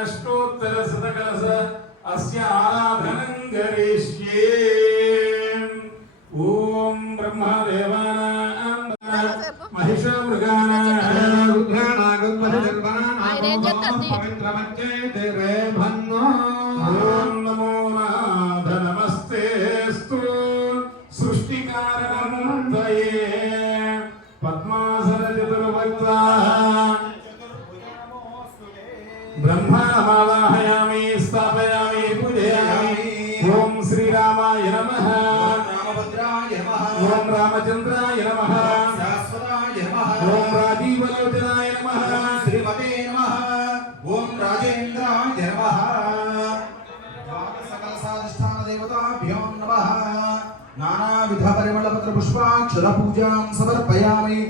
अष्टोत्तरशतकलश अस्य आराधनं करिष्ये। ॐ ब्रह्मदेवानां महिषमृगाणां पवित्रमच्चेतिरे भन्नो। ॐ नमो नाथ नमस्तेस्तु सृष्टिकारणमूर्तये पद्मासनचतुर्भुजाः ब्रह्मावाहयामि स्थापयामि पूजयामि। ओम श्रीरामाय नमः, रामभद्राय नमः, ओम रामचंद्राय नमः, शाश्वताय नमः, ओम राजीवलोचनाय नमः, श्रीमते नमः, ओम राजेन्द्राय नमः। सकलसाधिष्ठान देवताभ्यो नमः। नानाविध परिमलपत्र पुष्पाक्षर पूजां समर्पयामि।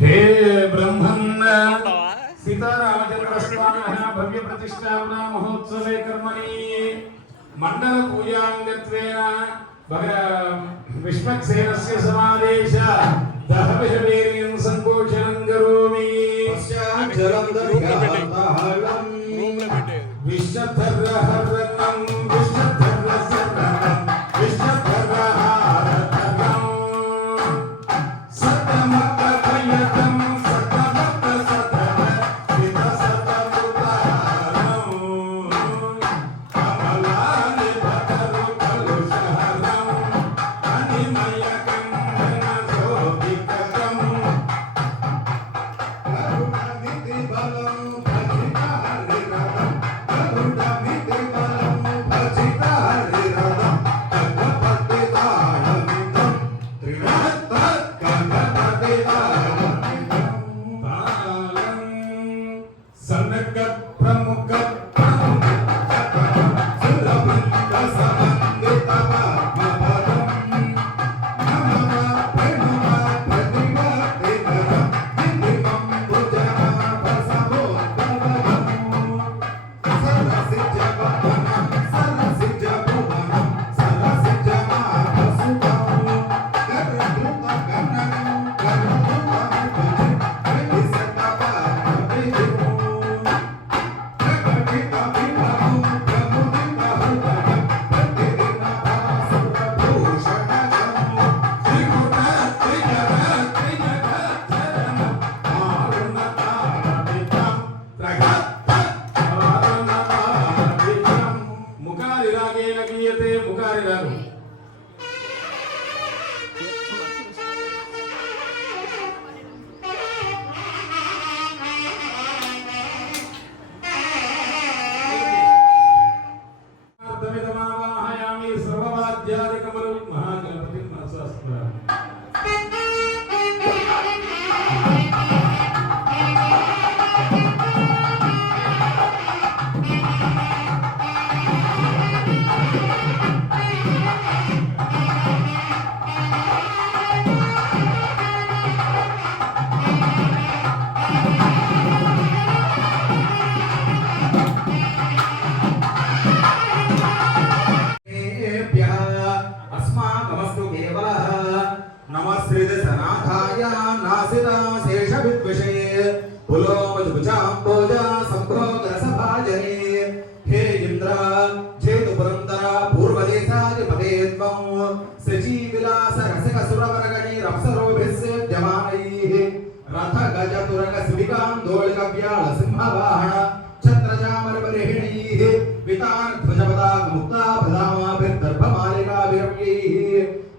हे ब्रह्मन् सीतारामचंद्र स्वामी भव्य प्रतिष्ठापना महोत्सवे कर्मणि मंडल पूजांगत्वेन विष्णुसेनस्य समादेश दहविषवीर्यं संकोचनं करोमि। जलं दध्याताहलं विश्वधर्रहर्रनं विश्वधर्रसर्रनं विश्वधर्रहारतनं सतमतयतं सतमतसतम वितसतमुदारं कमलानि भतरुकलुषहरं अनिमयकं जनशोभितं करुणमिति बलं भजितारिरतं करुणमिति बलं भजितारिरतं कल्पपतितालमिदं त्रिणत्तत्कल्पपतितालमिदं तालं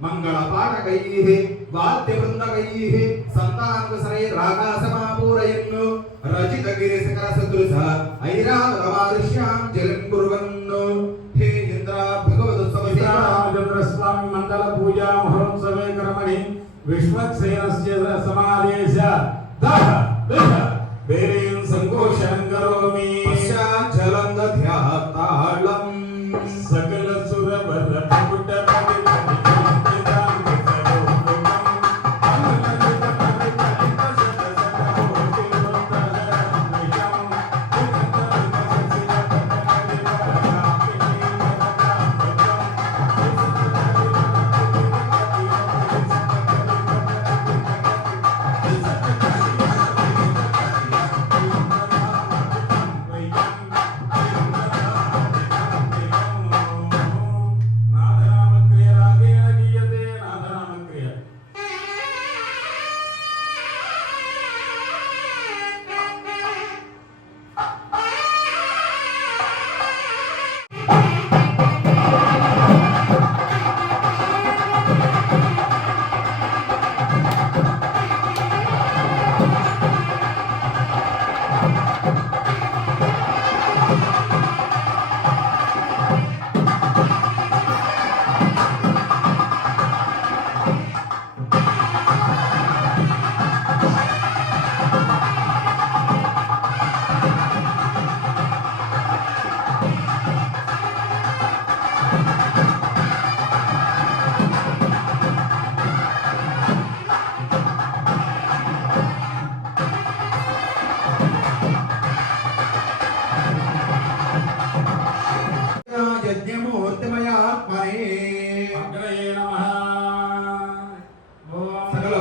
मंगलपाठकैः वाद्यवृन्दकैः सन्तानवसरे रागासमापूरयन् रचितगिरिशिखरसदृश ऐरावतमादृश्यां जलं कुर्वन्। हे इन्द्र भगवदुत्सवस्य रामचन्द्रस्वामी मण्डलपूजा महोत्सवे कर्मणि विश्वक्सेनस्य समादेश दह वीर्यं संकोशनं करोमि। पश्चात् जलं दध्यातालं सकल सुरवर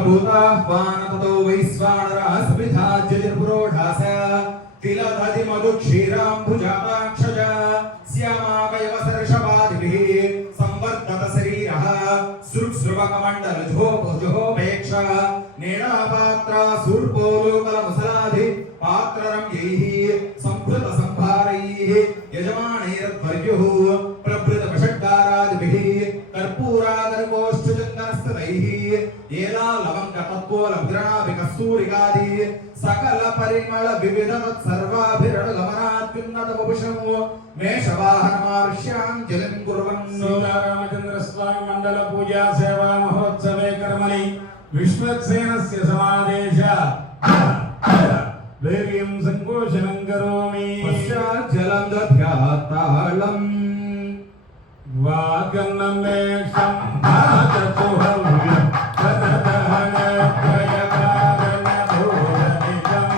भूताह्वान ततो वैश्वानरः समिधाज्यपुरोढास तिलदधि मधुक्षीराम्बुजाताक्षज श्यामाकयवसर्षपादिभिः संवर्धत शरीरः सृक्सृवकमण्डलजोपेक्ष नेणापात्रा सूर्पोलोकलमुसलाधि पात्ररम्यैः संभृत संभारैः यजमानैरध्वर्युः प्रभृतवषट्कारादिभिः कर्पूरादर्कोष्ठचन्दनस्ततैः एलालवङ्गतत्त्वोलमुद्राभिकस्तूरिकादि सकल परिमल विविध तत्सर्वाभिरणगमनात्युन्नत वपुषमो मेषवाहनमार्ष्याञ्जलिं कुर्वन् सीतारामचन्द्र स्वामी मंडल पूजा सेवा महोत्सवे कर्मणि विश्वक्सेनस्य समादेश वीर्यं संकोचनं करोमि पश्चात् जलं दध्यात्ताळम् वागन्नमेषं भाततुहव्यं तददहनत्रयकारणभूतनिकम्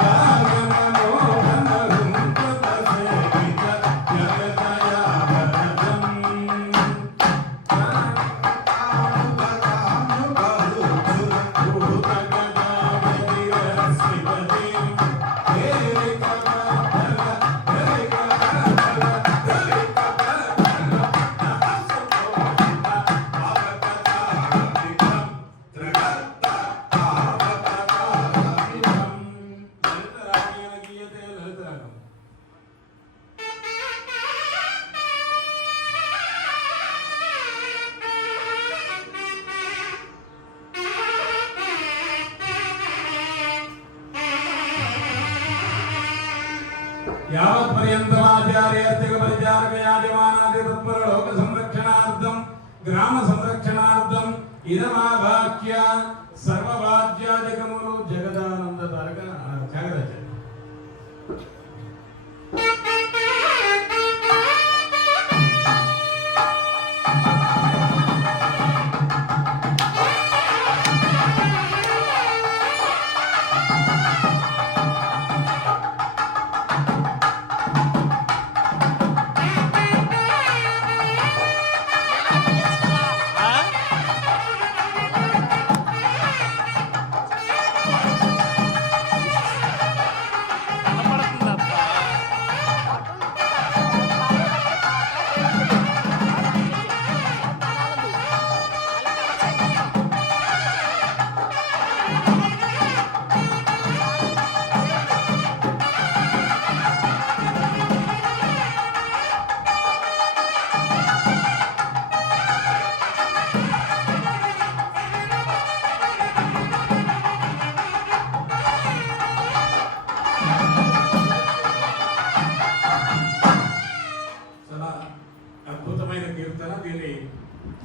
वागन्नमोहनहुं कृतसेवित जगतया यावत्पर्यन्तमाचार्यार्थिकपरिचारकयाजमानादितत्परलोक संरक्षणार्थं ग्राम संरक्षणार्थं इदमावाक्य सर्ववाद्यादिकमुలు जगदानंद तारक जागराज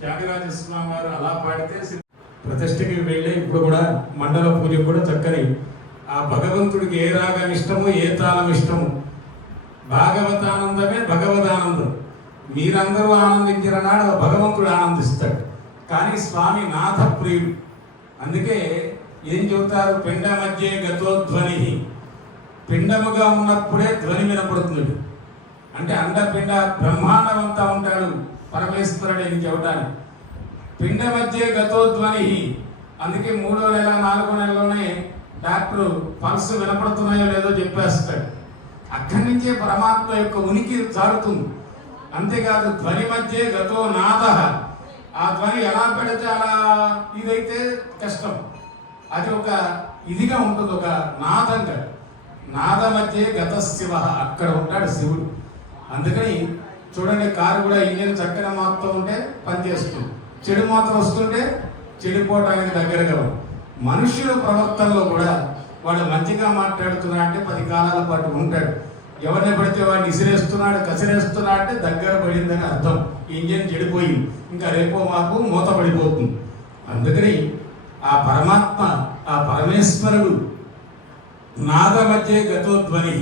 త్యాగరాజస్వామి వారు అలా పాడితే ప్రతిష్టకి వెళ్ళి ఇప్పుడు కూడా మండల పూజకు కూడా చక్కని ఆ భగవంతుడికి ఏ రాగం ఇష్టము ఏ తాళం ఇష్టము భాగవతానందమే భగవదానందం మీరందరూ ఆనందించిన నాడు భగవంతుడు ఆనందిస్తాడు కానీ స్వామి నాథ ప్రియుడు అందుకే ఏం చెబుతారు పిండ మధ్య గతోధ్వని పిండముగా ఉన్నప్పుడే ధ్వని వినపడుతుంది అంటే అండపిండ బ్రహ్మాండమంతా ఉంటాడు పరమేశ్వరుడు అని చెప్పడానికి పిండ మధ్య గతోధ్వని అందుకే 3వ నెల 4వ నెలలోనే డాక్టర్ పల్స్ వినపడుతున్నాయో లేదో చెప్పేస్తాడు అక్కడి నుంచే పరమాత్మ యొక్క ఉనికి చాలుతుంది అంతేకాదు ధ్వని మధ్య గతో నాద ఆ ధ్వని ఎలా పెడితే అలా ఇదైతే కష్టం అది ఒక ఇదిగా ఉంటుంది ఒక నాదంగా నాద మధ్య గత శివ అక్కడ ఉంటాడు శివుడు అందుకని చూడండి కారు కూడా ఇంజన్ చక్కగా మారుతూ ఉంటే పనిచేస్తుంది చెడు మాత్రం వస్తుంటే చెడిపోవడానికి దగ్గరగా మనుష్యుల ప్రవర్తనలో కూడా వాడు మంచిగా మాట్లాడుతున్నా అంటే 10 కాలాల పాటు ఉంటాడు ఎవరిని పడితే వాడిని ఇసిరేస్తున్నాడు కసిరేస్తున్నాడు అంటే దగ్గర పడిందని అర్థం ఇంజన్ చెడిపోయింది ఇంకా రేపో మాకు మూత పడిపోతుంది అందుకని ఆ పరమాత్మ ఆ పరమేశ్వరుడు నాద మధ్య గతోధ్వని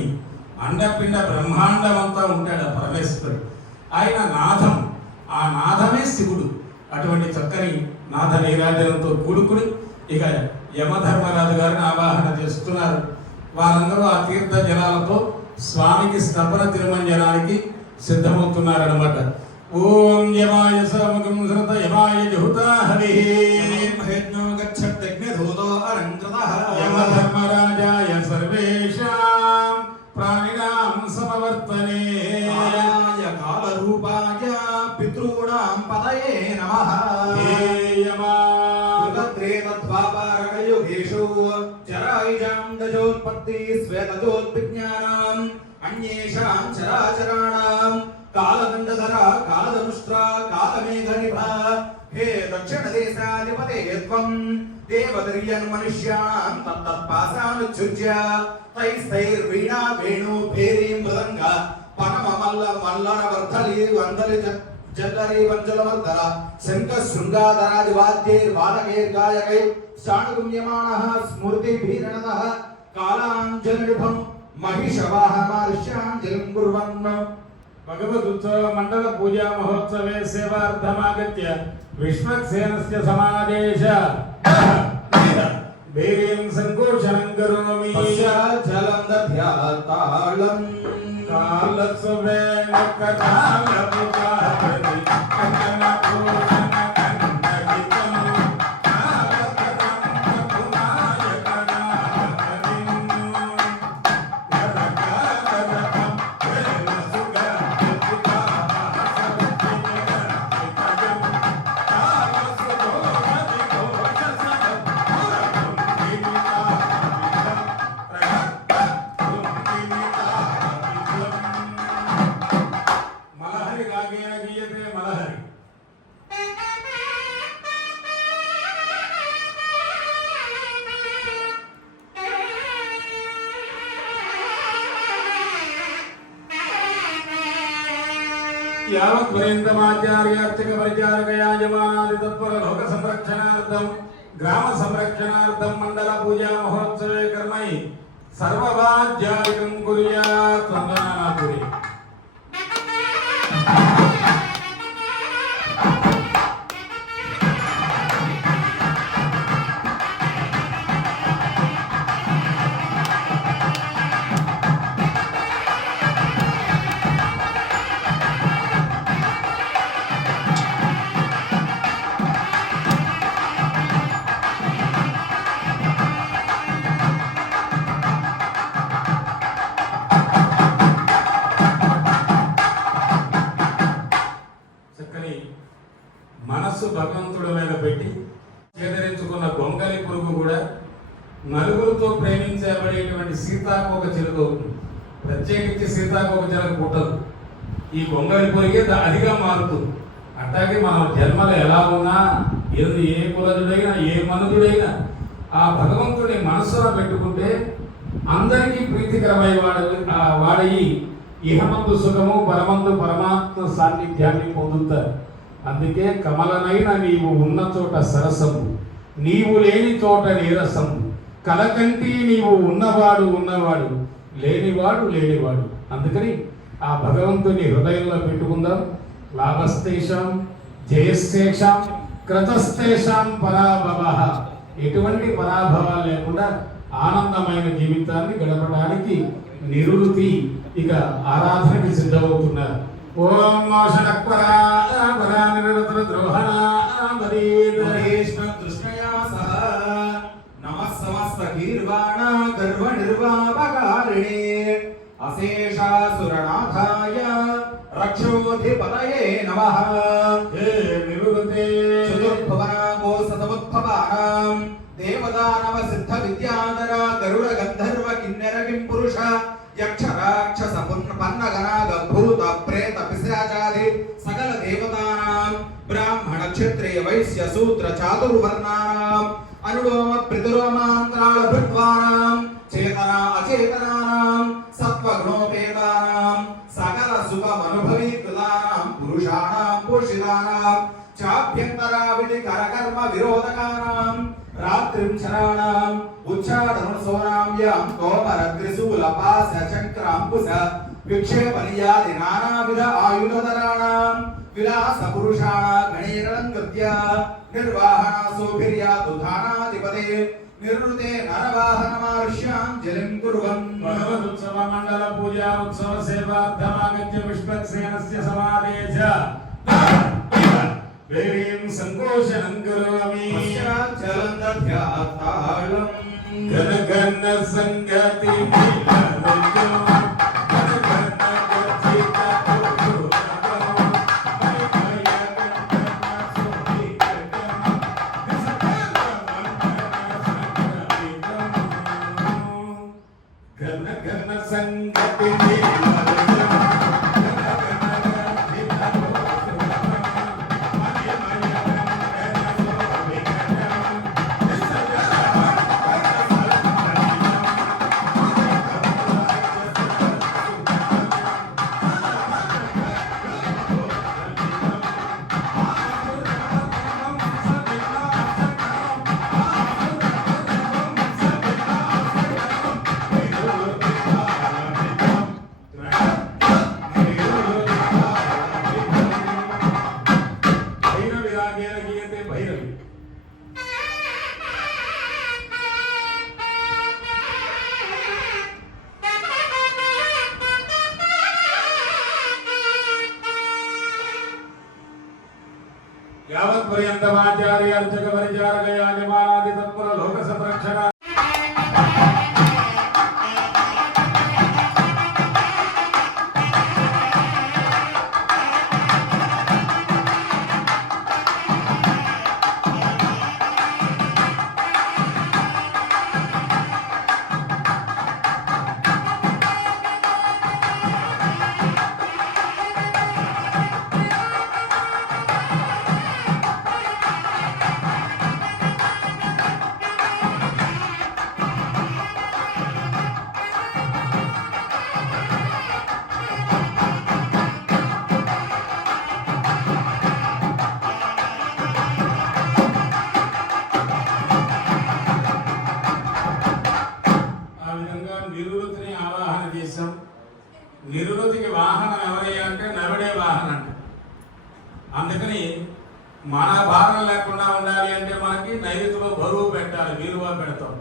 అండపిండ బ్రహ్మాండమంతా ఉంటాడు ఆ పరమేశ్వరుడు ఆయన నాదం ఆ నాదమే శివుడు అటువంటి చక్కని నాద నీరాజనంతో కూడుకుని ఇక యమధర్మరాజు గారిని ఆవాహన చేస్తున్నారు వారందరూ ఆ తీర్థ జలాలతో స్వామికి స్తపన తిరుమంజనానికి సిద్ధమవుతున్నారన్నమాట ఓం యమాయ సముఖం సృత యమాయ జహుతా హరి యమా యుగేషు చరాయుజాం దజోత్పత్తి శ్వేతజోద్విజ్ఞానం అన్యేషాం చరాచరాణాం కాలదండధర కాలదనుష్ట్ర కాలమేఘనిభ హే దక్షిణ దేశాధిపతే త్వం దేవదర్యన్ మనుష్యాణం తత్తత్పాసానుచ్ఛుజ్య తైస్తైర్వీణా వేణు భేరీ మృదంగ పరమ మల్ల మల్లర వర్ధలి వందలి జల్లరి వంజలవర్ధర శంఖ శృంగాధరాది వాద్యైర్ వాదకైర్ గాయకై శాణుగుమ్యమానః స్మృతి భీరణతః కాలాంజలిభం महिषवाहमार्ष्याञ्जलिं कुर्वन् भगवदुत्सव मंडल पूजा महोत्सवे सेवार्थमागत्य विश्वक्सेनस्य समादेश भैर्यं संकोचनं करोमि जलं दध्यातालं कालस्वेन कथालपुकारि कथनपूषण कण्ठहितं यावत् पर्यन्तमाचार्यार्चक परिचारक याजमानादि तत्पर लोक संरक्षणार्थं ग्राम संरक्षणार्थं मंडल पूजा महोत्सवे कर्मैः सर्वभाज्यादिकं कुर्यात् वन्दनानाथुरी మనస్సు భగవంతుడి మీద పెట్టి చేదరించుకున్న గొంగలి పురుగు కూడా నలుగురితో ప్రేమించబడేటువంటి సీతాకోక చిలుక అవుతుంది. ప్రత్యేకించి సీతాకోక చిలుక పుట్టదు, ఈ గొంగలి పురుగే అదిగా మారుతుంది. అట్లాగే మనం జన్మలు ఎలా ఉన్నా ఏ కులజుడైనా ఏ మనుజుడైనా ఆ భగవంతుడి మనస్సులో పెట్టుకుంటే అందరికీ ప్రీతికరమై వాడయి ఇహమందు సుఖము పరమందు పరమాత్మ సాన్నిధ్యాన్ని పొందుతారు. అందుకే కమలనైన నీవు ఉన్న చోట సరసము, నీవు లేని చోట నీరసము, కలకంటి నీవు ఉన్నవాడు ఉన్నవాడు, లేనివాడు లేనివాడు. అందుకని ఆ భగవంతుని హృదయంలో పెట్టుకుందాం. లాభస్తేషాం జయస్తేషాం క్రతస్తేషాం పరాభవ. ఎటువంటి పరాభవాలు లేకుండా ఆనందమైన జీవితాన్ని గడపడానికి నిరుతి ఇక ఆరాధనకి సిద్ధమవుతున్నారు. ఓం మోషణపరా పరా నిరతర ద్రోహణ మరీష్ణ కృష్ణయా సహ నమః సమస్త గీర్వాణ గర్వ నిర్వాపకారిణే అశేషాసురనాథాయ రక్షోధిపతయే నమః. హే నిరుతే చతుర్భువనాగో సతముద్భవానాం దేవదానవ సిద్ధ విద్యాధర గరుడ గంధర్వ కిన్నెర కింపురుష యక్ష రాక్షస పన్నగనాగ భూత ప్రేత పిశాచాది సకల దేవతానాం బ్రాహ్మణ క్షత్రియ వైశ్య శూద్ర చాతుర్వర్ణానాం అనులోమ ప్రతిలోమాంతరాళ భృత్వానాం చేతన అచేతనానాం సత్వగుణోపేతానాం సకల సుఖమనుభవీకృతానాం పురుషాణాం పోషితానాం చాభ్యంతరావిధి కరకర్మ విరోధకానాం రాత్రిం శరాణాం ఉచ్చాటనసోనాం యం కోమరగ్రిశూల పాశ చక్రాంకుశ విక్షేపనియాది నానావిధ ఆయుధధరాణాం విలాస పురుషాణ గణేరణకృత్య నిర్వాహణాసోభిర్యాతు ధానాధిపతే నిర్వృతే నరవాహనమార్ష్యాం జలిం కుర్వన్. భగవదుత్సవ మండల పూజా ఉత్సవ సేవార్థమాగత్య విశ్వక్సేనస్య సమాదేశ వేరీం సంకోశనం కరోమి జలం దధ్యాతాళం ఘన ఘన సంగతి అయితే భైరవి. యావత్ పర్యంతమాచార్య అర్చక పరిచారక యాజమానాది తత్పర లోక సంరక్షణ నిరుతిని ఆవాహన చేశాం. నిరుతికి వాహనం ఎవరయ్యా అంటే నరుడే వాహనం అంట. అందుకని మన భారం లేకుండా ఉండాలి అంటే మనకి నైరుతిలో బరువు పెట్టాలి, వీలువా పెడతాం.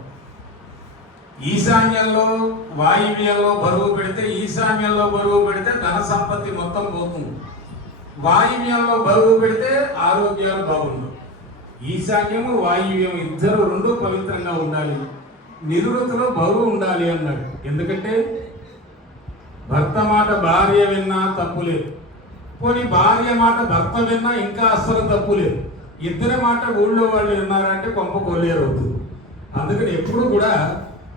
ఈశాన్యంలో వాయువ్యంలో బరువు పెడితే, ఈశాన్యంలో బరువు పెడితే ధన సంపత్తి మొత్తం పోతుంది. వాయువ్యంలో బరువు పెడితే ఆరోగ్యాలు బాగుండవు. ఈశాన్యము వాయువ్యం ఇద్దరు రెండు పవిత్రంగా ఉండాలి. నిరుతిలో బరువు ఉండాలి అన్నాడు. ఎందుకంటే భర్త మాట భార్య విన్నా తప్పు లేదు, పోనీ భార్య మాట భర్త విన్నా ఇంకా అస్సలు తప్పు లేదు. ఇద్దరి మాట ఊళ్ళో వాళ్ళు విన్నారంటే కొంప కొల్లేరు అవుతుంది. అందుకని ఎప్పుడు కూడా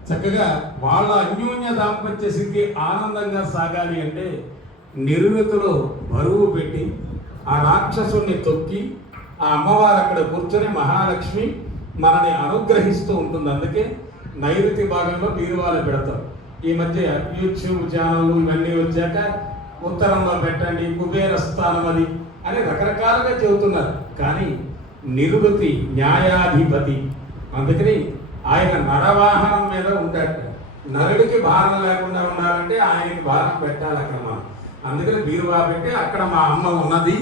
చక్కగా వాళ్ళ అన్యోన్య దాంపత్య స్థితి ఆనందంగా సాగాలి అంటే నిరుతిలో బరువు పెట్టి ఆ రాక్షసుని తొక్కి ఆ అమ్మవారు అక్కడ కూర్చొని మహాలక్ష్మి మనని అనుగ్రహిస్తూ ఉంటుంది. అందుకే నైరుతి భాగంలో బీరువాలు పెడతారు. ఈ మధ్య యూట్యూబ్ ఛానల్ ఇవన్నీ వచ్చాక ఉత్తరంలో పెట్టండి, కుబేర స్థానం అది అని రకరకాలుగా చెబుతున్నారు. కానీ నిరుతి న్యాయాధిపతి, అందుకని ఆయన నరవాహనం మీద ఉంటాడు. నరుడికి భారం లేకుండా ఉండాలంటే ఆయనకి భారం పెట్టాలి అక్కడ మనం. అందుకని బీరువా పెట్టి అక్కడ మా అమ్మ ఉన్నది,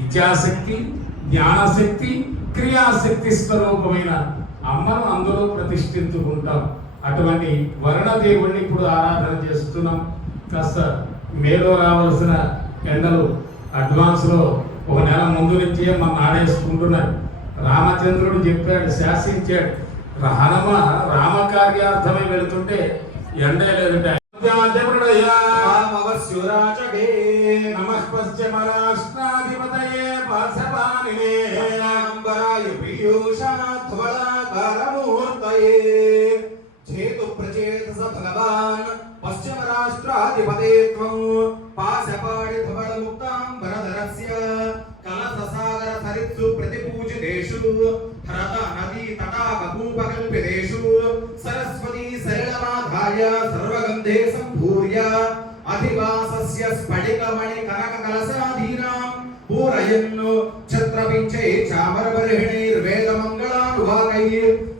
ఇచ్ఛాశక్తి, జ్ఞానశక్తి, క్రియాశక్తి స్వరూపమైన అమ్మను అందులో ప్రతిష్ఠించుకుంటాం. అటువంటి వరుణదేవుణ్ణి ఇప్పుడు ఆరాధన చేస్తున్నాం. కాస్త మేలో రావాల్సిన ఎండలు అడ్వాన్స్లో ఒక నెల ముందు నుంచే మనం ఆడేసుకుంటున్నారు. రామచంద్రుడు చెప్పాడు, శాసించాడు. హనుమ రామకార్యార్థమై వెళుతుంటే ఎండే లేదంటే నమః పశ్చిమ రాష్ట్రాధిపతయే పాశపానినే అంబరాయ పీయూషాధ్వళాకారమూర్తయే చేతు ప్రచేతస భగవాన్ పశ్చిమ రాష్ట్రాధిపతే త్వం పాశపాడి ధవళముక్తాంబరధరస్య కలససాగర సరిత్సు ప్రతిపూజితేషు హ్రద నదీ తటాకూపకల్పితేషు సరస్వతీ సరళమాధాయ సర్వగంధే సంభూర్య అధివాసస్య స్ఫటికమణి కనక కలసాధీనాం పూరయన్ ఛత్రపించే చామరబర్హిణైర్వేదమంగళానువాకైః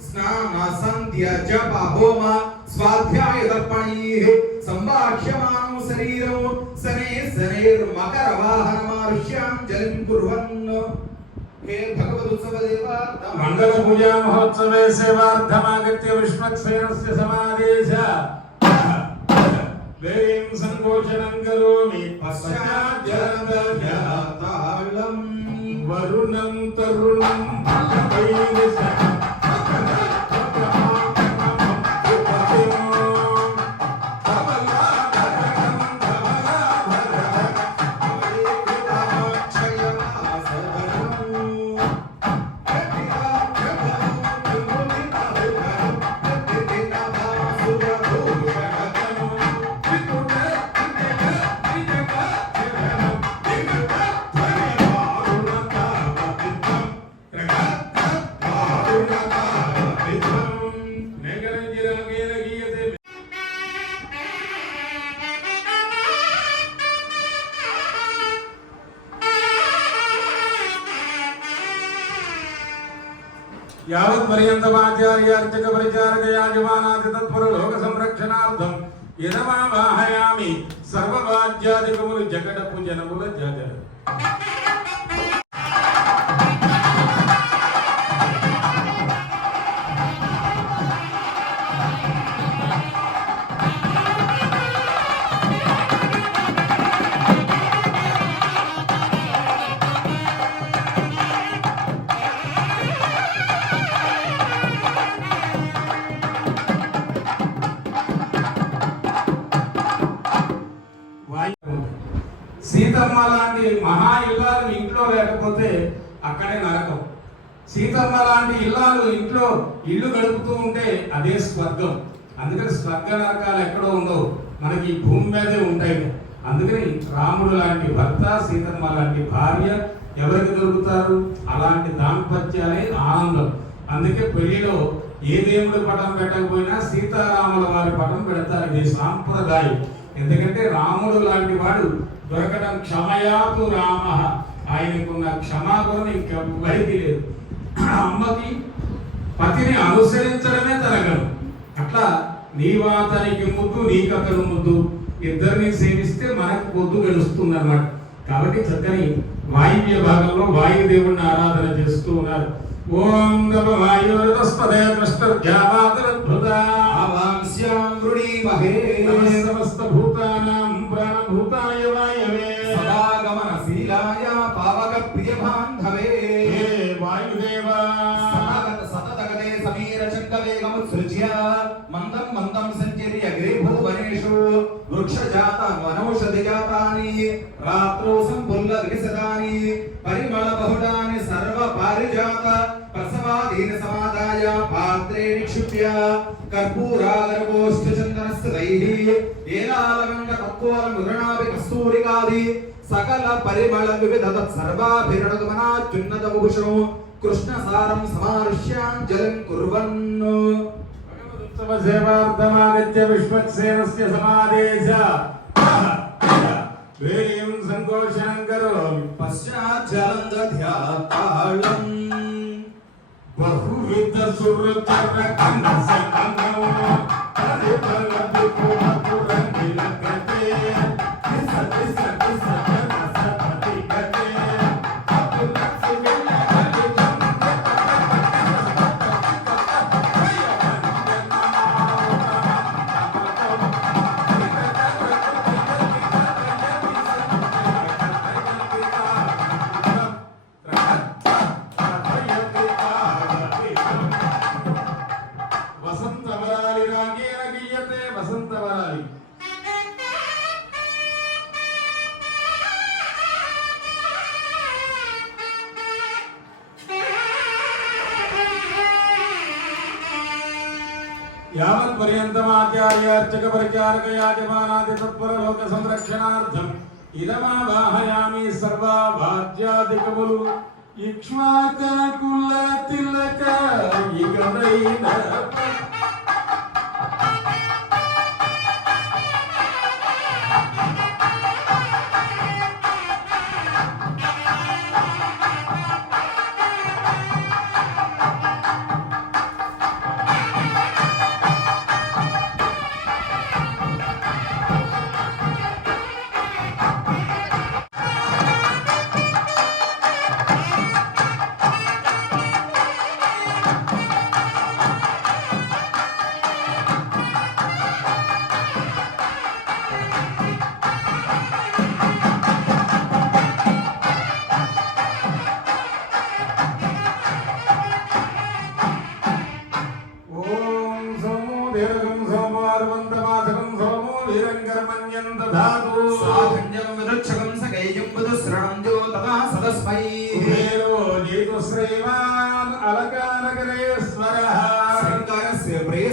స్నాన సంధ్య జప హోమ స్వాధ్యాయ దర్పణైః సంవాక్ష్యమానం శరీరం శనే శనైర్మకర వాహనమారుష్యాం జలిం కుర్వన్. హే భగవదుత్సవ దేవా మండల పూజా మహోత్సవే సేవార్థమాగత్య విశ్వక్సేనస్య సమాదేశ వేం సంకోచనం కరోమి పశ్చాజ్జలందవ్యాతాళం వరుణం తరుణం యావత్ పర్యంతమాచార్య అర్చక పరిచారక యాజమానాది తత్పర లోక సంరక్షణార్థం యనమావాహయామి సర్వవాద్యాదికములు జగడపు జనముల జగడ సీతమ్మ లాంటి మహా ఇల్లాలు ఇంట్లో లేకపోతే అక్కడే నరకం. సీతమ్మ లాంటి ఇల్లాలు ఇంట్లో ఇల్లు గడుపుతూ ఉంటే అదే స్వర్గం. అందుకని స్వర్గ నరకాలు ఎక్కడో ఉండవు, మనకి ఈ భూమి మీదే ఉంటాయి. అందుకని రాముడు లాంటి భర్త, సీతమ్మ లాంటి భార్య ఎవరికి దొరుకుతారు? అలాంటి దాంపత్యాలే ఆనందం. అందుకే పెళ్లిలో ఏ దేవుడి పటం పెట్టకపోయినా సీతారాముల వారి పటం పెడతారు. ఇది సాంప్రదాయం. ఎందుకంటే రాముడు లాంటి వాడు దొరకడం క్షమయాతు రామ, ఆయనకున్న క్షమాగుణం ఇంకెవ్వరికి లేదు. అమ్మకి పతిని అనుసరించడమే తరగదు. అట్లా నీవాతనికి ముద్దు, నీకతను ముద్దు, ఇద్దరిని సేవిస్తే మనకు పొద్దు గడుస్తుంది అన్నమాట. కాబట్టి చక్కని వాయువ్య భాగంలో వాయుదేవుడిని ఆరాధన చేస్తూ ఉన్నారు. ఓం నమ వాయుర్తస్పదే ప్రష్టర్జామాదృతావాంస్యాం వృణీమహే సమస్త భూతానాం ప్రాణభూతాయ వాయవే సదాగమనశీలాయ పావక ప్రియ బాంధవే వాయుదేవా సతతగతే సమీర చండవేగముత్సృజ్య మందం మందం సంచర్య గిరిభూవనేషు వృక్షజాత వనౌషధి జాతాని రాత్రో సంపుల్ల వికసితాని పరిమళ బహుళాని సర్వ పారిజాత ప్రసవాదీన సమాదాయ పాత్రే నిక్షిప్య కర్పూరాగరగోష్ఠ చందనస్థితైః ఏలాలవంగ తత్వోల ముద్రణాభి కస్తూరికాది సకల పరిమళ వివిధ సర్వాభిరణగమనాత్యున్నత భూషణం కృష్ణ సారం సమారుష్యాంజలిం కుర్వన్ భగవదుత్తమ సేవార్థమాగత్య విశ్వక్సేనస్య సమాదేశ వేలిం సంకోచనం కరోమి పశ్చాజ్జలం దధ్యాతాళం బహువిధ సురతరకంద సంగమో పరిమళ పురంగిలకతే సతి సతి సతి కతే వసంతవరాలి రాగేణ గీయతే వసంతవరాలి. యావత్ పర్యంతమాచార్యార్చక పరిచారక యాజమానాది తత్పర లోక సంరక్షణార్థం ఇదమావాహయామి సర్వాభాజ్యాదికములు ఇక్ష్వాకన కుల తిలక ఇగనైన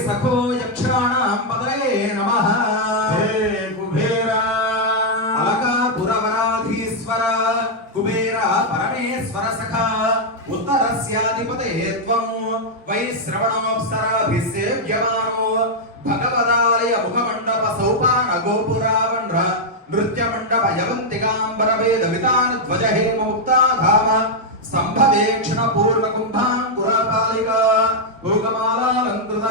సఖో యక్షాణాం పదయే నమః కుబేరా అలకాపురవరాధీశ్వర కుబేర పరమేశ్వర సఖ ఉత్తరస్యాధిపతే త్వం వైశ్రవణమప్సరాభిసేవ్యమానో భగవదాలయ ముఖమండప సౌపాన గోపురావన్ర నృత్య మండప యవంతికాంబర వేద వితాన ధ్వజ హేమ ముక్తాధామ స్తంభవేక్షణ పూర్ణ కుంభాంకురపాలిక భోగమాలాలంకృత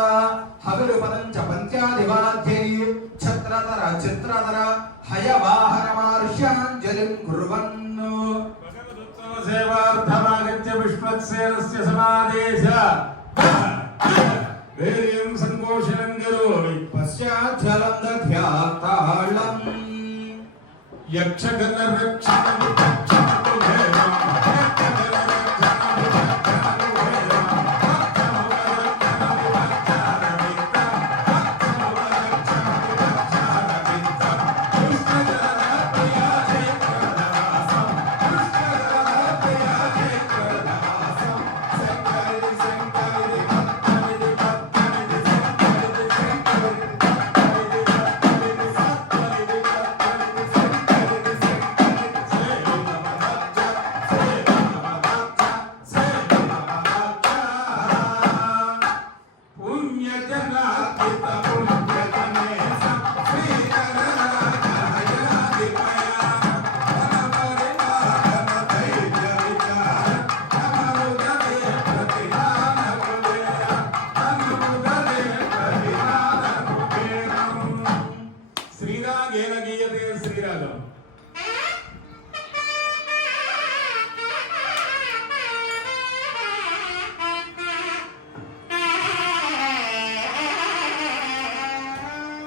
హవిరుపదంచ పంచాదివాద్యై ఛత్రధర చిత్రధర హయవాహన మారుష్యాంజలిం కుర్వన్ భగవదుత్తమ సేవార్థమాగత్య విశ్వక్సేనస్య సమాదేశ వేర్యం సంకోషణం కరోమి పశ్చాజ్జలం దధ్యాతాళం యక్షగణ రక్షణ కుబేరా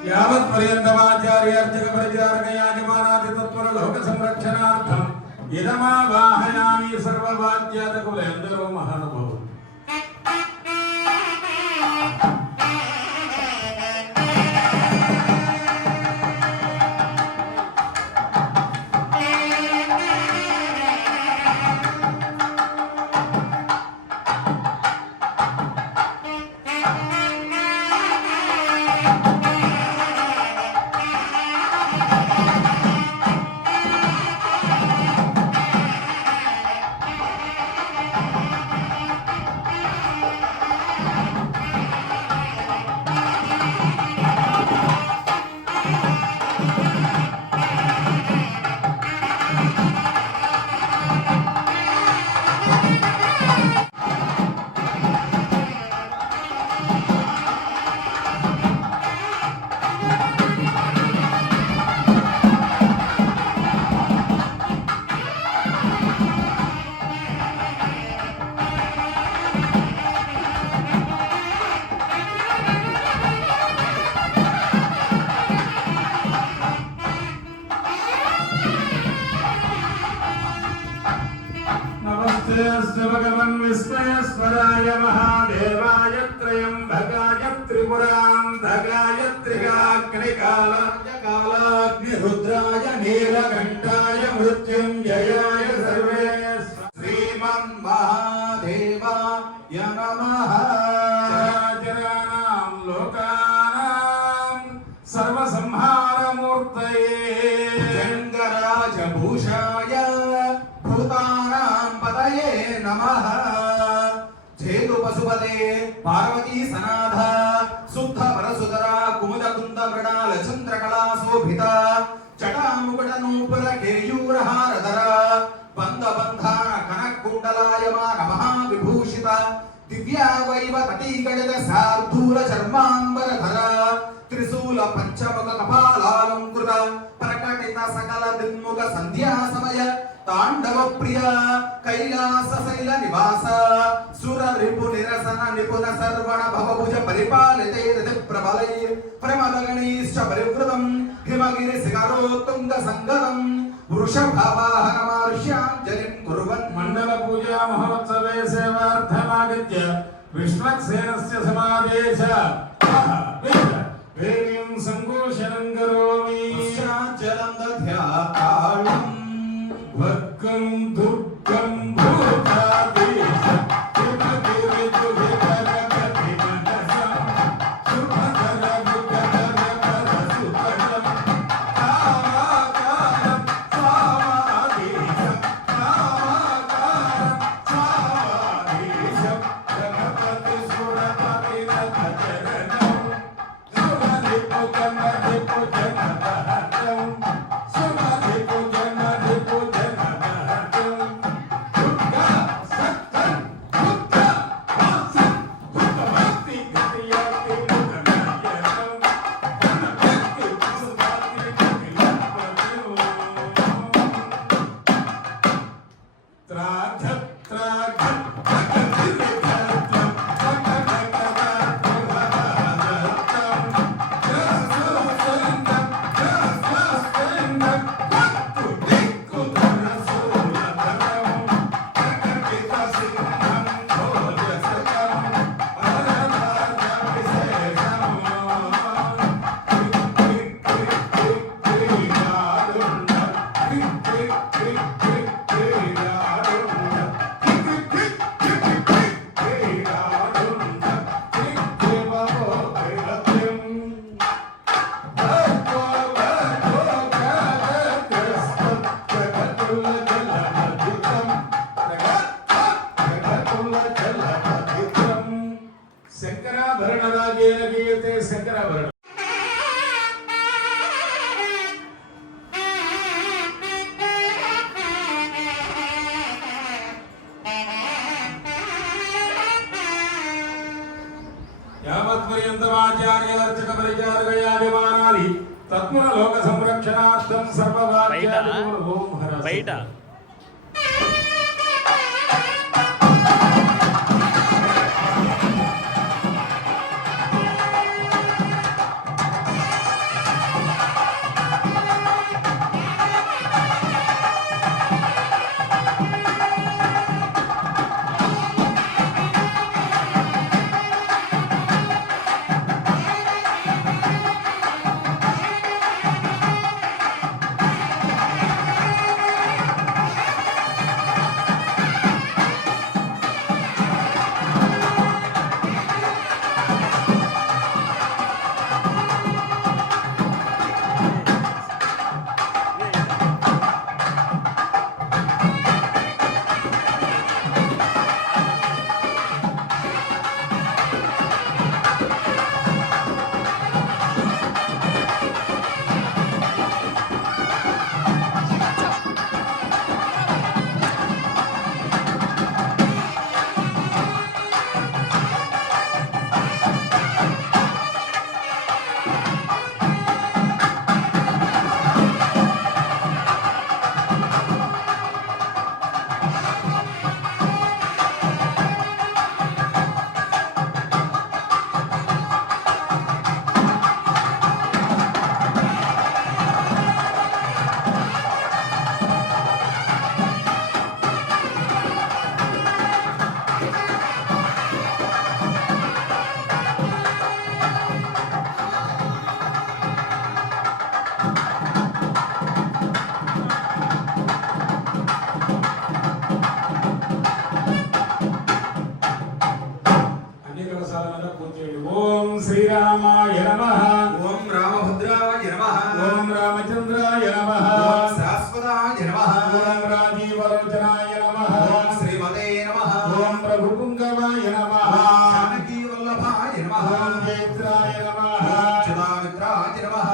యావత్ పర్యంతమాచార్యార్చక పరిచారక యాజమానాది తత్వర లోక సంరక్షణార్థం ఇదమా వాహయామి సర్వవాద్యాతకులందరూ మహానుభావులు. నమస్తే భగవన్ విశ్వేశ్వరాయ మహాదేవాయ త్రయంబకాయ త్రిపురాంతకాయ త్రికాగ్నికాలాగ్ని రుద్రాయ నీలకంఠాయ మృత్యుంజయాయ సర్వేశ్వర శ్రీమన్మహాదేవాయ నమః. చరాచరాణాం లోకానాం సర్వసంహారమూర్తయే శంకరాజభూషాయ భూతానాం పతయే నమః. చేతు పశుపతే పార్వతీ సనాథ శుద్ధ పరసుధర కుముద కుంద మృణాల చంద్రకళా శోభిత చటాముకుట నూపుర కేయూరహారధర బంధ బంధాన కనకుండలాయమాన మహావిభూషిత దివ్యావైవ తటీగజత శార్దూల చర్మాంబరధర త్రిశూల పంచముఖ కపాలాలంకృత ప్రకటిత సకల దిన్ముఖ సంధ్యా సమయ తాండవ ప్రియ కైలాస శైల నివాస సుర రిపు నిరసన నిపుణ సర్వణ భవభుజ పరిపాలితే రతి ప్రబలై ప్రమదగణీశ్చ పరివృతం హిమగిరి శిఖరోత్తుంగ సంగతం వృషభవాహన మహర్ష్యాంజలిం కుర్వన్. మండల పూజా మహోత్సవే సేవార్థమాగత్య విశ్వక్సేనస్య సమాదేశ వేణీం సంఘోషణం కరోమి. జలం దధ్యాతాళం భగ్గం దుర్గం భూతాదేశ హిమగిరి దుహితరగతి మనసం శుభకర వికటర పరసుకరం కామాకారం సామాదేశం కామాకారం సామాదేశం గణపతి సురపతి రథచరణం శుభరిపు గణరిపు జనదహరం శుభరిపు జనరిపు జనదహరం దుర్గా సత్యం బుద్ధ వాసం బుద్ధభక్తి గతియాతి ముఖనాయకం గణపతి వసుమతి కపిలపతిం త్రాఘ త్రాఘ భగతిరిఘత్వం భగభగవద్భువదత్తం జసోసందం జసస్తందం భక్తు దిక్కుధరసూలధరం ప్రకటిత సింహం భోజసకం పరమార్థవిశేషం శంకరాభరణరాజేన గీయతే శంకరాభరణ. యావత్పర్యంతమాచార్యార్చక పరిచారక యాజమానాది తత్పుర లోక సంరక్షణార్థం సర్వవాద్యాదిగురు ఓం హర బయట ప్రసాద మీద పూజ చేయండి. ఓం శ్రీరామాయ నమః. ఓం రామభద్రాయ నమః. ఓం రామచంద్రాయ నమః. ఓం శాశ్వతాయ నమః. ఓం రాజీవలోచనాయ నమః. ఓం శ్రీమతే నమః. ఓం ప్రభుపుంగవాయ నమః. ఓం జానకీ వల్లభాయ నమః. ఓం జయత్రాయ నమః. ఓం చిదామిత్రాయ నమః.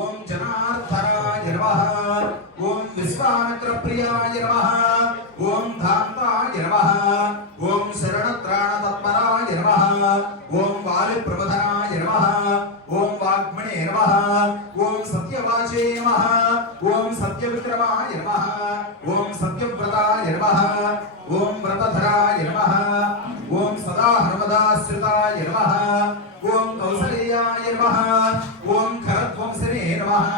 ఓం జనార్దనాయ నమః. ఓం విశ్వామిత్ర ప్రియాయ నమః. ఓం ధాంతాయ నమః. ఓం శరణత్రాణ తత్పరాయ నమః. ఓం వాలి ప్రబధనాయ నమః. ఓం వాగ్మణే నమః. ఓం సత్యవాచే నమః. ఓం సత్యవిక్రమాయ నమః. ఓం సత్యవ్రతాయ నమః. ఓం వ్రతధరాయ నమః. ఓం సదా హనుమదాశ్రితాయ నమః. ఓం కౌసల్యాయ నమః. ఓం ఖరధ్వంసనే నమః.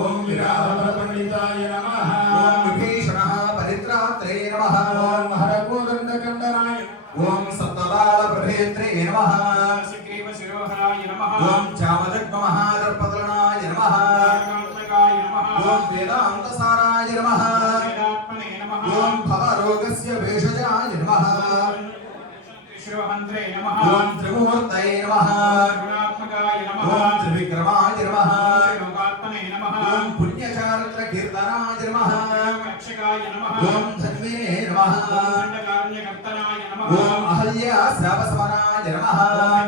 ఓం విరాధపండితాయ నమః. ఓం విభీషణ పరిత్రాత్రే నమః. ఓం హరకోదండకండనాయ ఓం సప్తదాళ ప్రభేత్రే నమః. సుగ్రీవ శిరోహరాయ నమః. ఓం చామదగ్మ మహాదర్పతలనాయ నమః. కాంతకాయ నమః. ఓం వేదాంతసారాయ నమః. వేదాత్మనే నమః. ఓం భవరోగస్య భేషజాయ నమః. శిరోహంత్రే నమః. ఓం త్రిమూర్తయే నమః. గుణాత్మకాయ నమః. ఓం త్రివిక్రమాయ నమః. లోకాత్మనే నమః. ఓం పుణ్యచారిత్ర కీర్తనాయ నమః. రక్షకాయ నమః. ఓం ధన్వినే నమః. దండకారణ్యకర్తనాయ నమః. ఓం అహల్యా శ్రావసమనాయ నమః.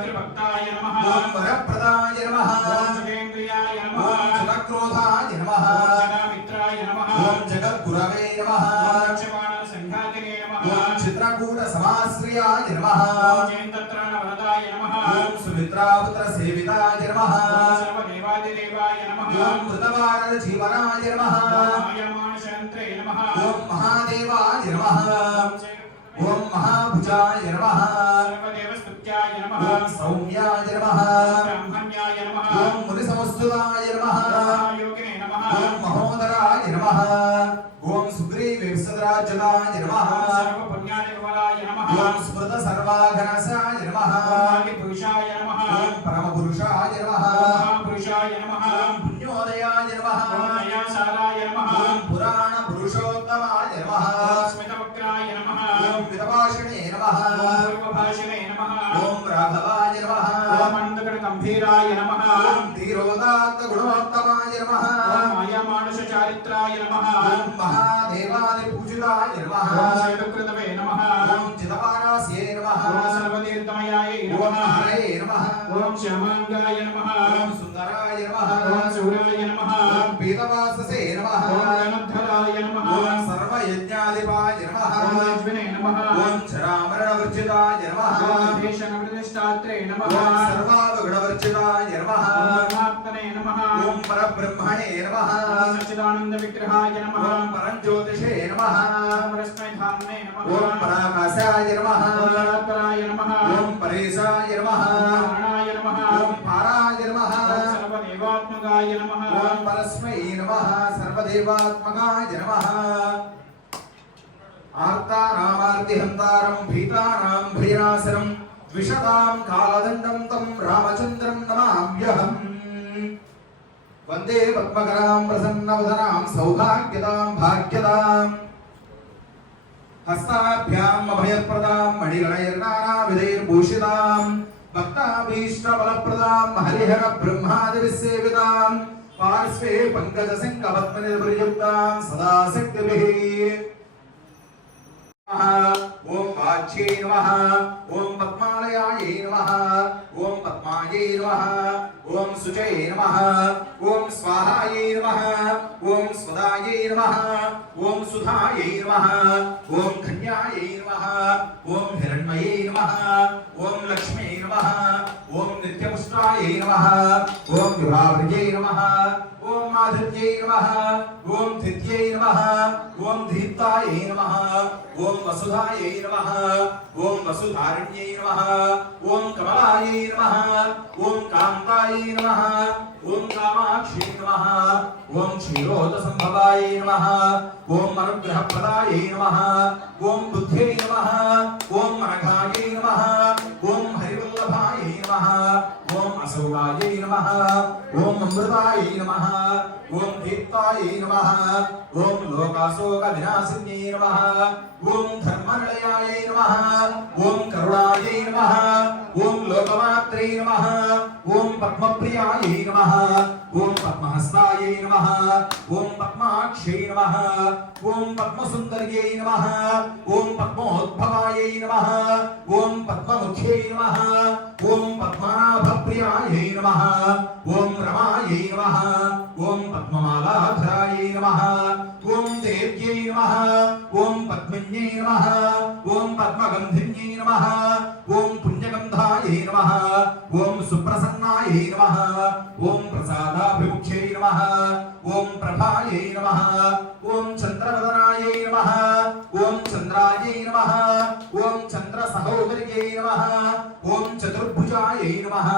మిత్రభక్తాయ నమః. ఓం వరప్రదాయ నమః. ఓం సుఖేంద్రియాయ నమః. ఓం జగక్రోధాయ నమః. జగమిత్రాయ నమః. ఓం జగద్గురవే నమః. రక్షమాణ సంఘాతినే నమః. ఓం చిత్రకూట సమాశ్రయాయ నమః. ఓం జయంతత్రాణ వరదాయ నమః. ఓం సుమిత్రాపుత్ర సేవితాయ నమః. ఓం సర్వదేవాదిదేవాయ నమః. ఓం కృతవారద జీవనాయ నమః. ఓం మాయమానశంత్రే నమః. ఓం మహాదేవాయ నమః. ఓం మహాభుజాయ నమః. సర్వదేవస్తుత్యాయ నమః. ఓం సౌమ్యాయ నమః. బ్రహ్మణ్యాయ నమః. ఓం మునిసంస్థుతాయ నమః. యోగినే నమః. ఓం మహోదరాయ నమః. ఓం సుగ్రీవ విశదరాజనాయ నమః. సర్వపుణ్యాధిపరాయ నమః. ఓం స్మృత సర్వాఘనసాయ నమః. పురుషాయ నమః. ఓం పరమపురుషాయ నమః. పురుషాయ నమః. ఓం పుణ్యోదయాయ నమః. ఓం దయాసారాయ నమః. ఓం పురాణ పురుషోత్తమాయ నమః. స్మితవక్రాయ నమః. ఓం వితభాషిణే నమః. పూర్వభాషిణే నమః. ఓం రాఘవాయ నమః. ఓం అనంతగణ గంభీరాయ నమః. ఓం ధీరోదాత్త గుణోత్తమాయ నమః. ఓం మాయామానుష చారిత్రాయ నమః. ఓం మహాదేవాది పూజితాయ నమః. ఓం శైవకృతవే నమః. ఓం చిదవారాస్యే నమః. ఓం సర్వతీర్థమయాయ ఓం నమః. హరయే నమః. ఓం శ్యామాంగాయ నమః. ఓం సుందరాయ నమః. ఓం శూరాయ నమః. ఓం పీతవాససే నమః. ఓం గణధరాయ నమః. ఓం సర్వయజ్ఞాధిపాయ నమః. ఓం అజ్వినే నమః. ఓం చరామరణవర్జితాయ నమః. ఓం దేశనవృతిష్టాత్రే నమః. ఓం సర్వావగుణవర్జితాయ నమః. ఓం పరమాత్మనే నమః. ఓం పరబ్రహ్మణే నమః. ఓం సచ్చిదానంద విగ్రహాయ నమః. ఓం పరంజ్యోతిషే నమః. ఓం రశ్మైధామ్నే నమః. ఓం పరాకాశాయ నమః. ఓం పరాత్పరాయ నమః. ఓం పరేశాయ నమః. ఓం ప్రాణాయ నమః. ఓం పారాయ నమః. ఓం సర్వదేవాత్మకాయ నమః. ఓం పరస్మై నమః. సర్వదేవాత్మకాయ నమః. ఆర్తానామార్తిహంతారం భీతానాం భయనాశనం ద్విషతాం కాలదండం తం రామచంద్రం నమామ్యహం. వందే పద్మకరాం ప్రసన్నవదనాం సౌభాగ్యదాం భాగ్యదాం. హస్తాభ్యాం అభయప్రదాం మణిగణైర్నానావిధైర్భూషితాం భక్తాభీష్టబలప్రదాం హరిహర బ్రహ్మాదివిసేవితాం పార్శ్వే పంకజశంఖపద్మనిర్భృయుక్తాం సదా శక్తిభిః. ఓం వాచ్యై నమః. ఓం పద్మాలయాయై నమః. ఓం పద్మాయై నమః. ఓం శుచై నమః. ఓం స్వాహాయై నమః. ఓం స్వదాయై నమః. ఓం సుధాయై నమః. ఓం కన్యాయై నమః. ఓం హిరణ్మయై నమః. ఓం లక్ష్మీ నమః. ఓం నిత్యపుష్టాయై నమః. ఓం విభావ్యై నమః. ఓం మాధుర్యై నమః. ఓం ధిత్యై నమః. ఓం దీప్తాయై నమః. ఓం వసుధాయై నమః. ఓం వసుధారణ్యై నమః. ఓం కమలాయై నమః. ఓం కాంతాయై నమః. ఓం కామాక్షై నమః. ఓం క్షీరోదసంభవాయై నమః. ఓం అనుగ్రహప్రదాయై నమః. ఓం బుద్ధ్యై నమః. ఓం అనఘాయై నమః. ఓం హరివల్లభాయై నమః. ఓం అశోకాయై నమః. ఓం అమృతాయై నమః. ఓం దీప్తాయై నమః. ఓం లోకాశోక వినాశిన్యై నమః. ఓం ధర్మనిలయాయై నమః. ఓం కరుణాయై నమః. पद्मगात्रे नमः ओम पद्मप्रियायै नमः ओम पद्महस्तायै नमः ओम पद्माक्षै नमः ओम पद्मसुन्दर्यै नमः ओम पद्मोद्भवायै नमः ओम पद्ममुख्यै नमः ओम पद्मनाभप्रियायै नमः ओम रमायै नमः ओम पद्ममालाधरायै नमः ओम देव्यै नमः ओम पद्मिन्यै नमः ओम पद्मगन्धिन्यै नमः ओम पुण्यगन्धायै नमः ओम सुप्रसन्नायै नमः ओम प्रसादाभिमुख्यै नमः ओम प्रभायै नमः ओम चन्द्रवदनायै नमः ओम चन्द्रायै नमः ओम चन्द्रसहोदर्यै नमः ओम चतुर्भुजायै नमः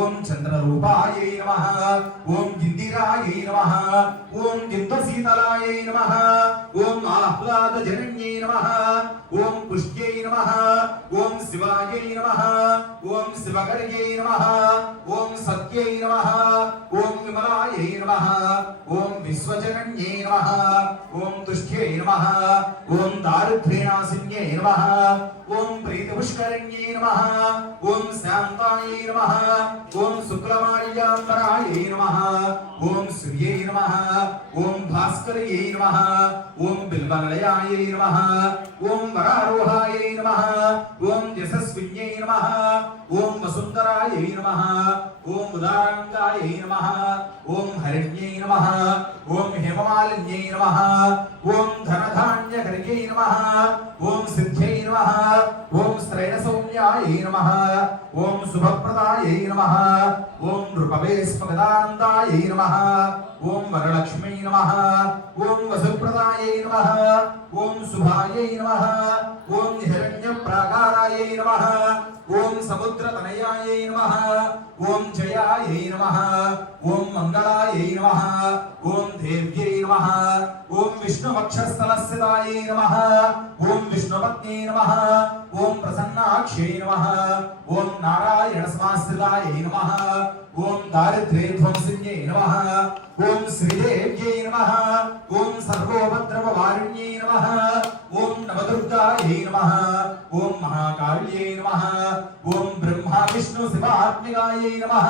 ओम चन्द्ररूपायै नमः ओम इंदिरायै नमः ओम जित्वशीतलायै नमः ओम आह्लादजनन्यै नमः ओम पुष्ट्यै नमः ओम शिवायै नमः ओम शिवगर्यै नमः ओम सत्यै नमः ओम विमलायै नमः ओम विश्वजनन्यै नमः ओम तुष्ट्यै नमः ओम दारिद्र्यनाशिन्यै नमः ओम प्रीतिपुष्करण्यै नमः ओम शान्तायै नमः ओम शुक्लमाल्याम्बरायै नमः ओम सूर्यै नमः ओम भास्कर्यै नमः ओम बिल्वनिलयायै नमः ओम वरारोहायै नमः ओम यशस्विन्यै नमः ओम वसुन्धरायै नमः ओम उदारंगायै नमः ओम हरिण्यै नमः ओम हेममालिन्यै नमः ओम धनधान्यकर्यै नमः ओम सिद्ध्यै नमः ओम स्त्रैणसौम्यायै नमः ओम शुभप्रदायै नमः ओम नृपवेस्मगदानन्दायै नमः ओम वरलक्ष्मी नमः ओम वसुप्रदायै नमः ओम शुभायै नमः ओम हिरण्यप्राकारायै नमः ओम समुद्रतनयायै नमः ओम जयायै नमः ओम मंगलायै नमः ओम देव्यै नमः ओम विष्णुवक्षस्थलस्थितायै नमः ओम विष्णुपत्न्यै नमः ओम प्रसन्नाक्ष्यै नमः ओम नारायणसमाश्रितायै नमः ओम दारिद्र्यध्वंसिन्यै नमः ओम श्रीदेव्यै नमः ओम सर्वोपद्रववारिण्यै नमः ओम नवदुर्गायै नमः ओम महाकाल्यै नमः ओम ब्रह्मा विष्णु शिवात्मिकायै नमः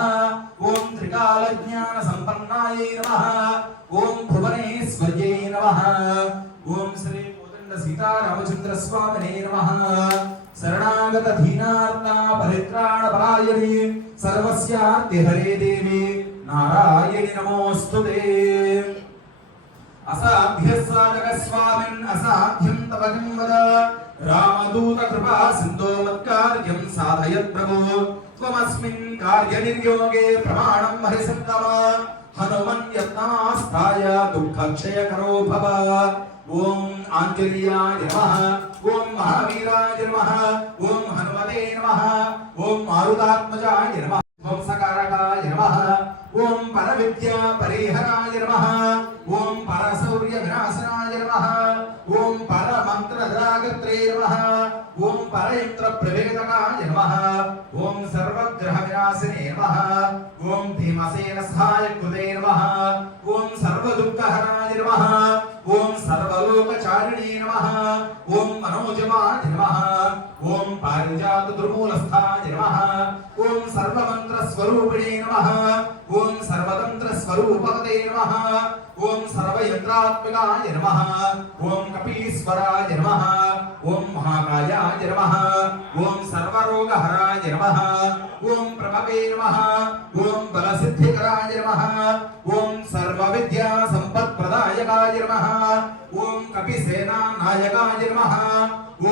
ओम त्रिकालज्ञानसम्पन्नायै नमः ओम भुवनेश्वर्यै नमः ओम श्री कोदण्ड सीतारामचन्द्र स्वामिने नमः शरणागत दीनार्ता परित्राणपरायणे सर्वस्यार्ति हरे देवी नारायणि नमोस्तुते असाध्य साधक स्वामिन् असाध्यं तव किं वद रामदूत कृपा सिन्धो मत्कार्यं साधयत् प्रभो त्वमस्मिन् कार्यनिर्योगे प्रमाणं हरिसत्तम हनुमन् यत्नास्थाय दुःखक्षयकरो भव ओम आंजलियाय नमः ओम महावीराय नमः ओम हनुमते नमः ओम मारुतात्मजाय नमः ओम सकारकाय नमः ओम परविद्या परिहराय नमः ओम परशौर्य विनाशनाय नमः ओम परमन्त्रद्रागत्रे नमः ओम परयन्त्र प्रवेदकाय नमः ओम सर्वग्रह विनाशिने नमः ओम भीमसेन सहाय कृते नमः ओम सर्वदुःखहराय नमः ओम सर्वलोकचारिणे नमः ओम मनोजवाय नमः ओम पारिजात दुर्मूलस्थाय नमः ओम सर्वमंत्र स्वरूपिणे नमः ओम सर्वतंत्र स्वरूपते नमः ओम सर्वयंत्रात्मकाय नमः ओम कपीश्वराय नमः ओम महाकायाय नमः ओम सर्वरोगहराय नमः ओम प्रभवे नमः ओम बलसिद्धिकराय नमः ओम सर्वविद्या संपत्प्रदायकाय नमः ओम कपिसेना नायकाय नमः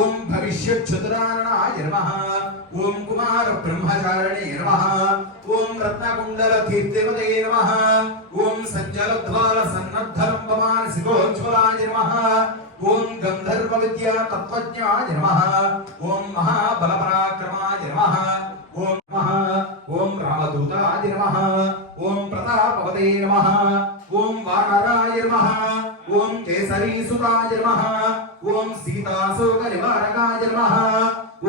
ओम भविष्यच्छुतराणाय नमः ओम कुमार ब्रह्मचारिणे नमः ओम रत्नकुंडल कीर्तिमते नमः ओम संजलद्वार सन्नद्धरम्भमान शिवोज्ज्वलाय नमः ओम गंधर्व विद्या तत्वज्ञाय नमः ओम महाबलपराक्रमाय नमः ओम ओम रामदूताय नमः ओम प्रतापवते नमः ओम वानराय नमः ओम केसरीसुताय नमः ओम सीताशोकनिवारकाय नमः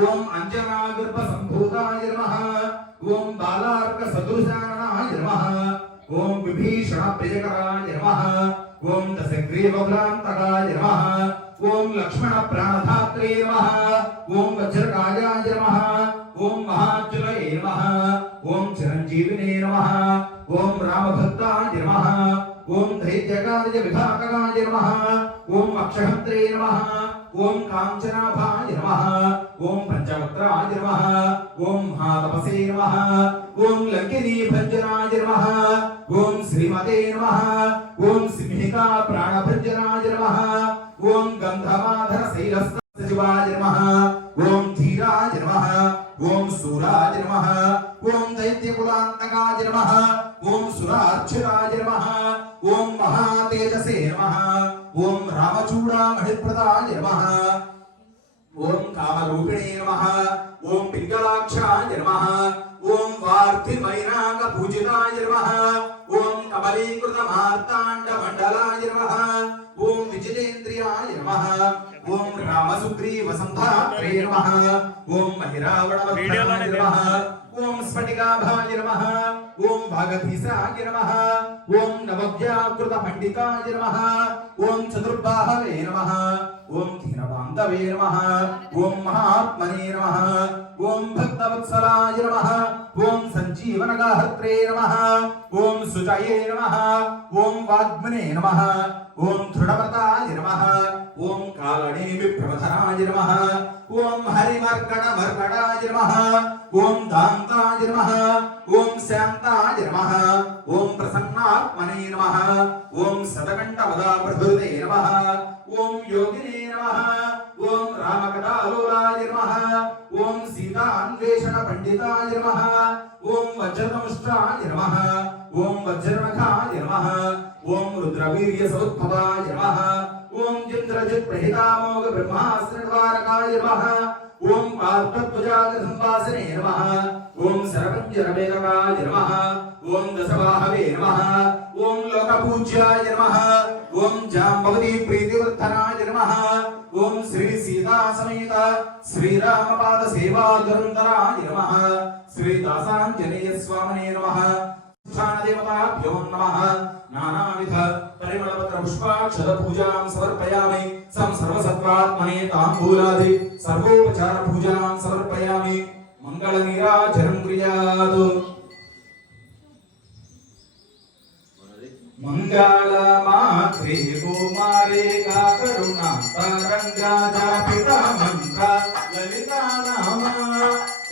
ओम अंजनागर्भसम्भूताय नमः ओम बालार्कसदृशाननाय नमः ओम विभीषणप्रियकराय नमः ओम दशग्रीवभ्रान्तकाय नमः ओम लक्ष्मणप्राणधात्रे नमः ओम वज्रकायाय नमः ओम महाचलये नमः సంజీవినే నమః ఓం రామభక్తాయ నమః ఓం ధైర్యకార్య విధాతకాయ నమః ఓం అక్షహంత్రే నమః ఓం కాంచనాభాయ నమః ఓం పంచవక్త్రాయ నమః ఓం మహాతపసే నమః ఓం లంకినీ భంజనాయ నమః ఓం శ్రీమతే నమః ఓం సింహికా ప్రాణభంజనాయ నమః ఓం గంధమాధర శైలస్థ సచివాయ నమః ఓం ధీరాయ నమః ఓం సూరాయ నమః ఓం దైత్యకులాంతకాయ నమః ఓం సురార్చితాయ నమః ఓం మహాతేజసే నమః ఓం రామచూడామణిప్రదాయ నమః ఓం కామరూపిణే నమః ఓం పింగళాక్షాయ నమః ఓం వార్ధిమైనాక పూజితాయ నమః ఓం కమలీకృత మార్తాండ మండలాయ నమః ఓం విజితేంద్రియాయ నమః ఓం రామసుగ్రీవ సంధాత్రే నమః ఓం మహిరావణవత్సలాయ నమః ఓం స్ఫటికాభాయ నమః ఓం భాగధీసాయ నమః ఓం నవవ్యాకృత పండితాయ నమః ఓం చతుర్బాహవే నమః ఓం దీనబాంధవే నమః ఓం మహాత్మనే నమః ఓం భక్తవత్సలాయ నమః ఓం సంజీవనగాహత్రే నమః ఓం సుజయే నమః ఓం వాగ్మనే నమః ఓం దృఢవ్రతాయ నమః ఓం కాలనేమి ప్రమథనాయ నమః ఓం హరిమర్కటమర్కటాయ నమః ఓం దాంతాయ నమః ఓం శాంతాయ నమః ఓం ప్రసన్నాత్మనే నమః ఓం శతకంఠవదాప్రభృతే నమః ఓం యోగినే నమః ఓం రామకథాలోలాయ నమః ఓం సీతాన్వేషణ పండితాయ నమః ఓం వజ్రనముష్ట్రాయ నమః ఓం వజ్రనఖాయ నమః ఓం రుద్రవీర్య సముద్భవాయ నమః ఓం ఇంద్రజిత్ ప్రహితామోఘ బ్రహ్మాస్త్రద్వారకాయ నమః ఓం పార్థధ్వజాగ సంవాసనే నమః ఓం శరపంజరవేదకాయ నమః ఓం దశవాహవే నమః ఓం లోకపూజ్యాయ నమః ఓం జాంబవతి ప్రీతివర్ధనాయ నమః ఓం శ్రీ సీతా సమేత శ్రీరామపాద సేవా దురంధరాయ నమః శ్రీ దాసాంజనేయ స్వామినే నమః దేవతాభ్యో నమః నానావిధ పరిమళపత్ర పుష్పాక్షర పూజాం సమర్పయామి సర్వసత్వాత్మనే తాంబూలాది సర్వోపచార పూజాం సమర్పయామి మంగళ నీరాజనం క్రియాతు మంగళమాత్రే కుమారే కరుణా తరంగా జాపిత మంత్ర లలితా నామ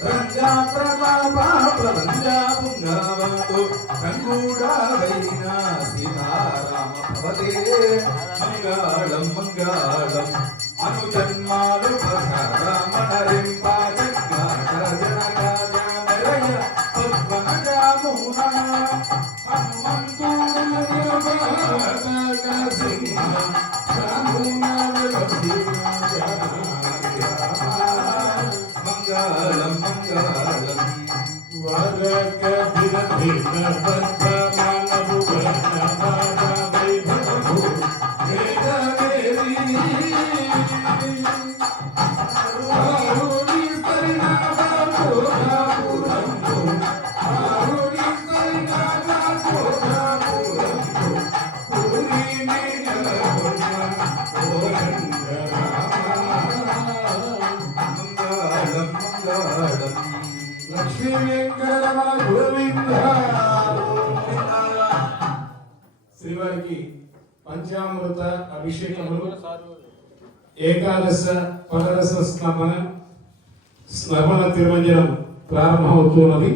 రంగా ప్రతాప ప్రబంధ పుంగవతు కంగూఢవైన సీతారామ భవతే మంగళం మంగళం అనుజన్మాలు ప్రసరమణరింప జగ్గాట జనక జామరయ పద్మనజామున హనుమంతుడు నిలబడక సింహ సాధున మంగళం మంగళం వరక భిన్న భిన్న వర్ధమానము వర్ణమాన వైభవము వేదవేది ఆరుణి సరినామము రాపురంపు ఆరుణి సరినామము రాపురంపు పూరి నీలవన్న మంగళం మంగళం లక్ష్మీ వెంకటరమణ గోవింద. శ్రీవారికి పంచామృత అభిషేకములు ఏకాదశ పరదశ స్నపన తిరుమంజనం ప్రారంభమవుతున్నది.